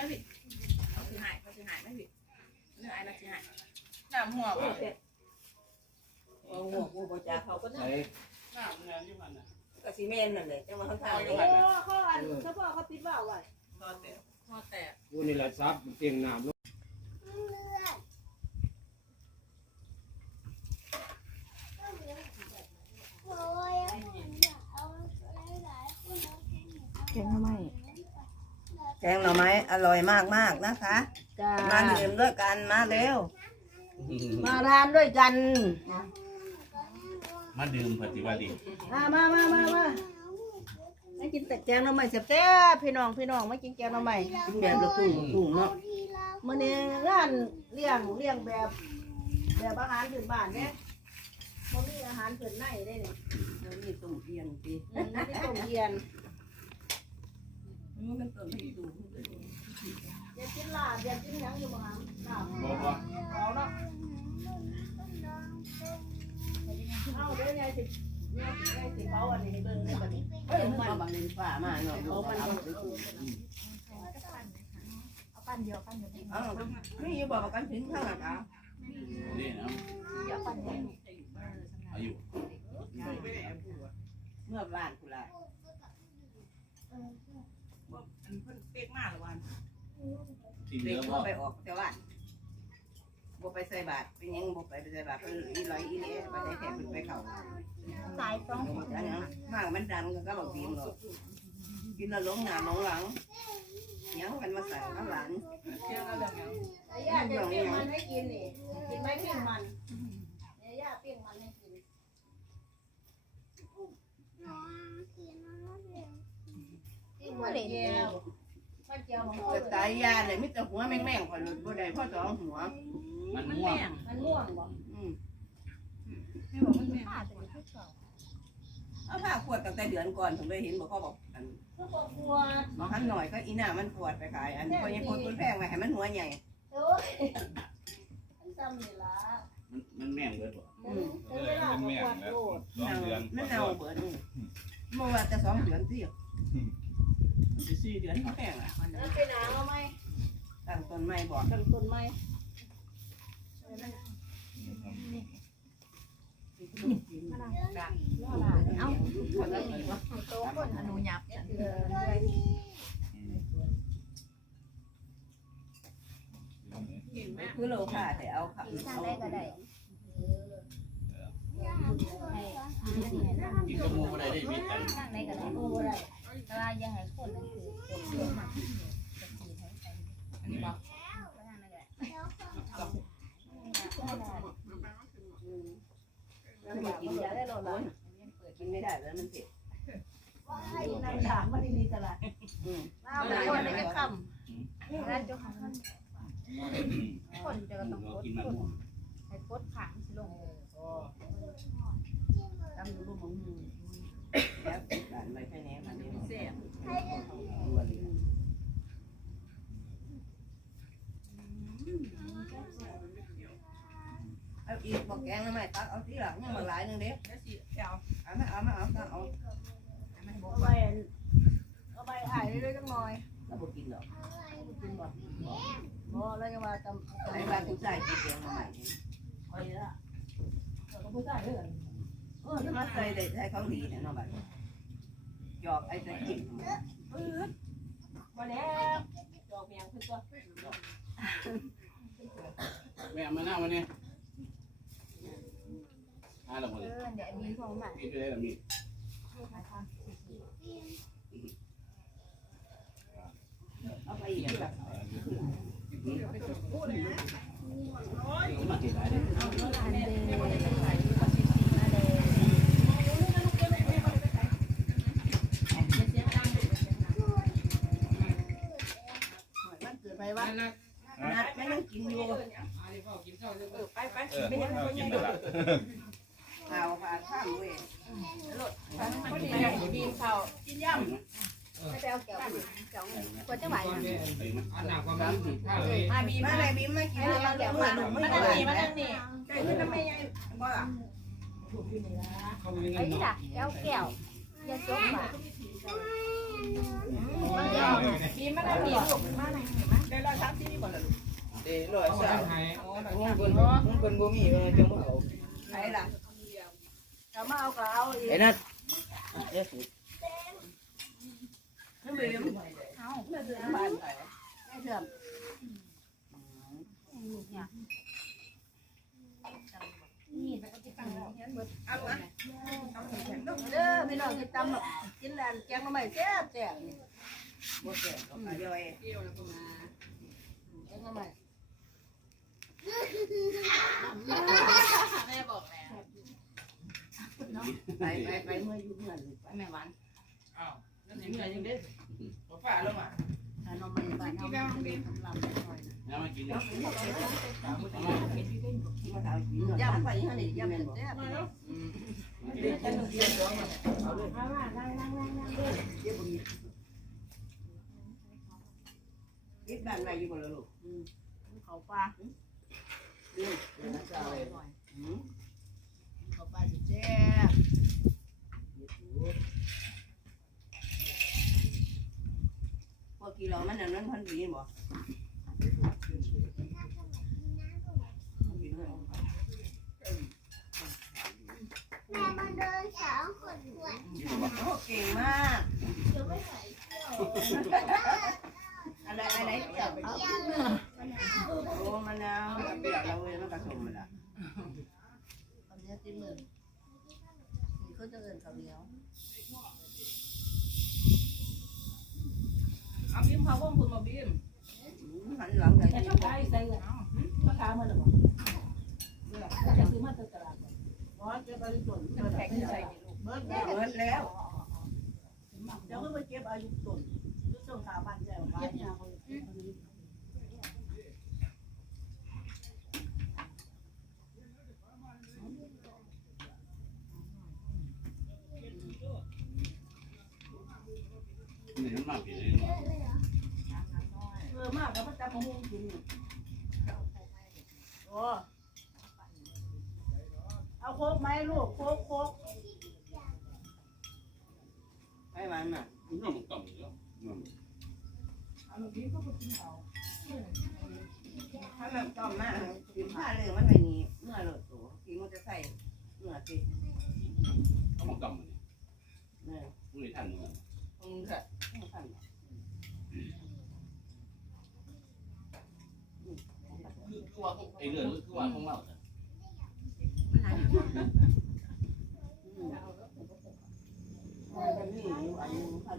ไม่ผิดเขาสิหายเขาสิหายไม่ผิดเรื่องไอ้เราสิหายน้ำหัวบ่หัวหัวหัวบ่จ่าเขาก็นั่งน้ำงานที่มันน่ะก็ซีเมนนั่นเหละจังหวะข้างทางนี่โอ้เขาอันเขาบอกเขาปิดบ่าไว้พอแตกพอแตกกูนี่แหลซับเตียงน้ำลง แกงหน่อไม้อร่อยมากๆนะคะ จ้ามาดื่มด้วยกันมาเร็ว มาทานด้วยกันมาดื่มปฏิวัติมามามามามามากินแต่แกงหน่อไม้แซ่บๆพี่น้องพี่น้องมากินแกงหน่อไม้กินแบบละกุ้งกุ้งเนาะมื้อนี้งานเลี้ยงเลี้ยงแบบ แบบอาหารพื้นบ้านเนี่ยบ่มีอาหารพื้นในได้นี่เดี๋ยวนี้ต้มเพียนปี อืมมีแต่ต้มเย็นมันต้มให้ดู อยากินลาบอยากินหยังอยู่บ่หามลาบบ่บ่เอาเนาะเอาเดี๋ยวไงสิเนี่ยสิเขาอันนี้ให้เบิ่งได้บัดนี้เฮ้ยมันเอาบางเลนฟ้ามาเนาะเอามันเอาเบิ่งเอาปั้นเดียวปั้นเดียวเอาไม่อยู่บอกกันถึงเท่าไหร่อะนี่นะเดี๋ยวปั้นเดียวอายุเมื่อบ้านกูละ อั นเพิ่นเป๊กมากเลยวันที่เหเด็ลืกอก็บ่ไปออกแต่ว่าบ่ไปใส่บาตรเป็นยังบ่ไปใส่บาตรเพิ่นอีลอยอีเล่ไปใส่แขกไปเขาสายต้องอันนั้นมากมันดังก็บอกกินหรอกกินแล้วหลงหน้าหลงหลังยังมันมาใส่ข้างหลังเที่ยงแล้วแล้วไอ้ย่าจะปิ้งมันให้กินนี่กินไหมปิ้งมันไอ้ย่าปิ้งมันให้กินปิ้งมันเจีย วมันเจียวของแต่ตายยาเลยมิแต่หัวแม่งแม่งๆข่อยหลุดบ่ได้เพราะสองหัว มันม่วงมันม่วงบ่อืมไม่บอกมันแม่ผ้าแต่ไม่ทุกสองเอาผ้าขวดตั้งแต่เดือนก่อนถึงได้เห็นบอกเขาบอกอันคือบ่กลัวบางครั้งหน่อยก็อีหน้ามันขวดไปขายอันพอยังคนคนแพงไว้ให้มันหัวใหญ่โอ้ยมันจำนี่ล่ะมันมันแม่งเบิดบ่เออเวลาบ่กวาดโลดเน่ามันเน่าเบิดนี่เมื่อว่าแต่สองเดือนสิ สิสี่เดือนเขาแพงอะแล้วไปหนาเอาไหมตั้งต้นไม้บอกตั้งต้นไม้เอาคนละมีวะโต๊ะคนอนุยับเออคือโลค่าแต่เอาขับทางได้ก็ได้ให้กินกระมูบ่ได้ได้มีกันทางได้ก็ได้โอ้บ่ได้ แต่ว่ายังให้คนนั่นคือเป็นเยอะมากจะจีให้ไปอันนี้บอกก็ทางนั้นก็ได้แล้วอยากกินยาได้โลดละกินไม่ได้แล้วมันเผ็ดกินน้ำด่างมันดีตลาดอืมน้ำด่างมันจะคำร้านเจ้าของคนจะก็ต้องเรากดกินมันม่วงให้กดขังสิลงตำดูลูกมึงแล้วหลานไปแค่นี้มันนี่ แซ่บ เอาอี กบอกแกงทำไมตักเอาที่หลังยังมาหลายนึงเด้แล้วสิเอาเอามาเอามาเอาตักเอาเอาไปเอาไปอ่ายเรื่อยๆจังหน่อยเราบ่กินหรอกกินบ่บ่แล้วยังว่าจำไอ้บ้านกูใส่กินเองมาใหม่ไปละเราก็ไม่ได้เลยเออถ้ามาใส่ได้ใช้ของดีเนี่ยเนาะบัดหยอกไอ้ตะกินมาแล้วดอกเมียงขึ้นตัวแม่มาหน้าวันนี้ อ่าเราบ่เอได้อเดี๋ยวมีของใหม่กินได้แล้วมีเอาไปอีกแบบมาที่ไหนเด้อันเดมันเกิดไปว่านั่นน่ะนัดไม่ต้องกินอยู่อันนี้พ่อกินข้าวเออไปไปเออเอากินแล้วล่ะ ข่าวผ่านข้ามเว้ยพอดีกินข้าวกินย่ำไม่ไปเอาแก้วแก้วควรจะไหวนะไปมั้ยอันหนักความดันข้าวเลยมาบีมาเลยบีมากินแล้วเดี๋ยวมาหนุ่มไม่มาไหวนั่งนี่มานั่งนี่ใจขึ้นทำไมยังบ่ล่ะเขามีไอ้เงินที่เนาะล่ะแก้วแก้วอย่าจกว่ะมีมานั่งนี่ลูกได้ร้อยสามสิบบ่ล่ะลูกเดี๋ยวร้อยสามไทยโอ้ยมึงคนมึงคนบ่มีมันจะมาเอาไหนล่ะจะ มาเอาก็เอาอีกไอ้นั่นน้ำดื่มเอาน้ำดื่มบ้านไปให้เสื่อมนี่ไปเอาที่ฟังเราเอามาเด้อพี่น้องกินตำแบบกินแลนแกงมาใหม่แซ่บแซ่บนี่บ่แก่ก็ขย่อยแกงมาใหม่ ไปไปไปเมื่ออยู่เมื่อนี่ไปแม่หวานอ้าวนั่นสิเมื่อยังเด้บ่ฟ้าลงมาถ้าน้องไม่บ้านเฮาเป็นกำลังหน่อยนะน้ำมากินเลยมาถามกินหน่อยย่ำไปเฮานี่ย่ำเป็นแซ่บอืมเด็กจังเรียนสองเอาเลยเอามานั่งนั่งนั่งนั่งเด้อเดี๋ยวบ่มีคิดบ้านไว้อยู่บ่ล่ะลูกเขาปลาเรื่องเดี๋ยวนะเจ้าอืมเขาปลาสิแซ่บ พวกกี่เรามันนั่นมันพันดีบ่โอ้เก่งมากอะไรอะไรเปรี้ยวโอ้มะนาวกับเปรี้ยวเราเว้ยมันผสมมันละ คำนี้จิ้มมือนี่เขาจะเอิ้นข้าวเหนียว เอาบิมเขาว่องคุณมาบิม หันหลังเลย แต่ชอบไปใส่เอามะขามมาหรือเปล่าจะซื้อมาตลาด อ๋อเก็บเอาอยู่ต้น น้ำ แข็งใส่ลูกเบิดเบิดแล้วเดี๋ยวก็ไปเก็บเอาอยู่ต้นอยู่ต้นขาบ้านแจ้วเก็บยาเขานี่น้ำมากินเลยเออมากแล้วมันจำมะม่วงกินโอ้ เอาโคกไหมลูกโคกโคกให้มันน่ะน้ำมันต่ำเยอะเอาบิมเขาก็กินเอาถ้ามันต้มมากกินผ้าเลยมันไปนี่เมื่อเลิกตัวกินมันจะใส่เมื่อติเขามันต่ำมันเนี่ยนี่ท่านนึงมึงค่ะมึงทำคือว่าไอ้เรื่องคือว่าของเรา มันนี่อยู่อันนึงพัน